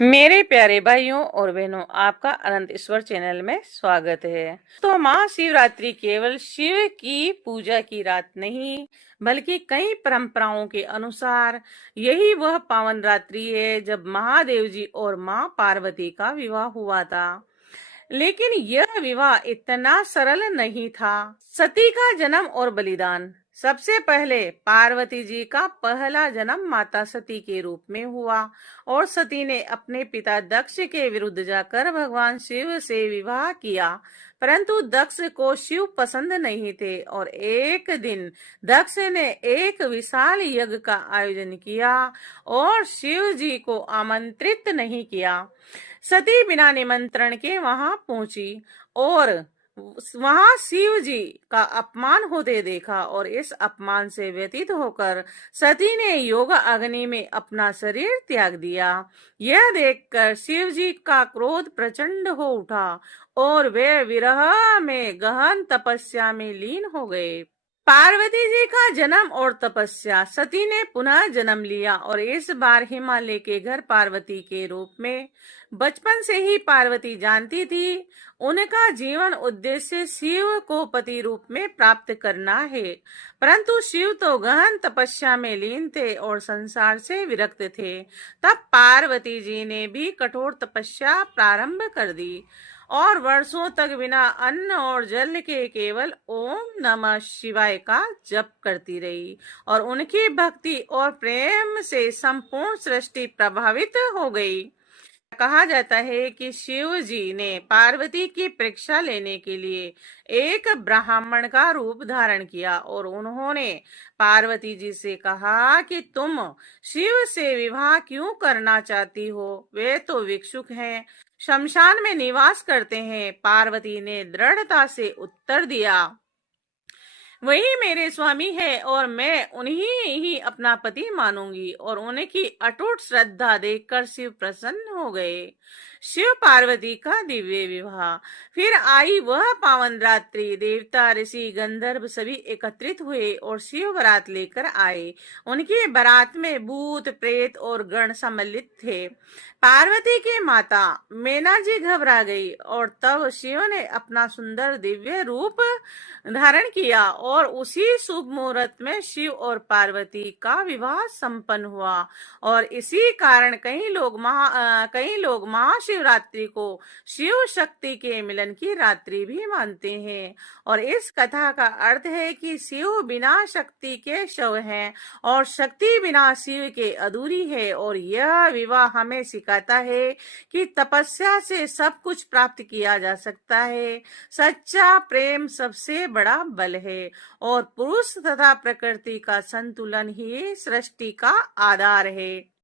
मेरे प्यारे भाइयों और बहनों, आपका अनंत ईश्वर चैनल में स्वागत है। तो महाशिवरात्रि केवल शिव की पूजा की रात नहीं, बल्कि कई परंपराओं के अनुसार यही वह पावन रात्रि है जब महादेव जी और माँ पार्वती का विवाह हुआ था। लेकिन यह विवाह इतना सरल नहीं था। सती का जन्म और बलिदान। सबसे पहले पार्वती जी का पहला जन्म माता सती के रूप में हुआ और सती ने अपने पिता दक्ष के विरुद्ध जाकर भगवान शिव से विवाह किया। परंतु दक्ष को शिव पसंद नहीं थे और एक दिन दक्ष ने एक विशाल यज्ञ का आयोजन किया और शिव जी को आमंत्रित नहीं किया। सती बिना निमंत्रण के वहां पहुंची और वहां शिव जी का अपमान होते देखा और इस अपमान से व्यतीत होकर सती ने योग अग्नि में अपना शरीर त्याग दिया। यह देखकर शिव जी का क्रोध प्रचंड हो उठा और वे विरह में गहन तपस्या में लीन हो गए। पार्वती जी का जन्म और तपस्या। सती ने पुनः जन्म लिया और इस बार हिमालय के घर पार्वती के रूप में। बचपन से ही पार्वती जानती थी उनका जीवन उद्देश्य शिव को पति रूप में प्राप्त करना है। परंतु शिव तो गहन तपस्या में लीन थे और संसार से विरक्त थे। तब पार्वती जी ने भी कठोर तपस्या प्रारंभ कर दी और वर्षों तक बिना अन्न और जल के केवल ओम नमः शिवाय का जप करती रही और उनकी भक्ति और प्रेम से संपूर्ण सृष्टि प्रभावित हो गई। कहा जाता है कि शिव जी ने पार्वती की परीक्षा लेने के लिए एक ब्राह्मण का रूप धारण किया और उन्होंने पार्वती जी से कहा कि तुम शिव से विवाह क्यों करना चाहती हो? वे तो भिक्षुक हैं, शमशान में निवास करते हैं। पार्वती ने दृढ़ता से उत्तर दिया, वही मेरे स्वामी है और मैं उन्हीं ही अपना पति मानूंगी। और उनकी अटूट श्रद्धा देखकर शिव प्रसन्न हो गए। शिव पार्वती का दिव्य विवाह। फिर आई वह पावन रात्रि। देवता, ऋषि, गंधर्व सभी एकत्रित हुए और शिव बारात लेकर आए। उनकी बारात में भूत, प्रेत और गण सम्मिलित थे। पार्वती की माता मैना जी घबरा गई और तब शिव ने अपना सुंदर दिव्य रूप धारण किया और उसी शुभ मुहूर्त में शिव और पार्वती का विवाह संपन्न हुआ। और इसी कारण कई लोग महाशिवरात्रि को शिव शक्ति के मिलन की रात्रि भी मानते हैं। और इस कथा का अर्थ है कि शिव बिना शक्ति के शव हैं और शक्ति बिना शिव के अधूरी है। और यह विवाह हमें सिखाता है कि तपस्या से सब कुछ प्राप्त किया जा सकता है। सच्चा प्रेम सबसे बड़ा बल है और पुरुष तथा प्रकृति का संतुलन ही सृष्टि का आधार है।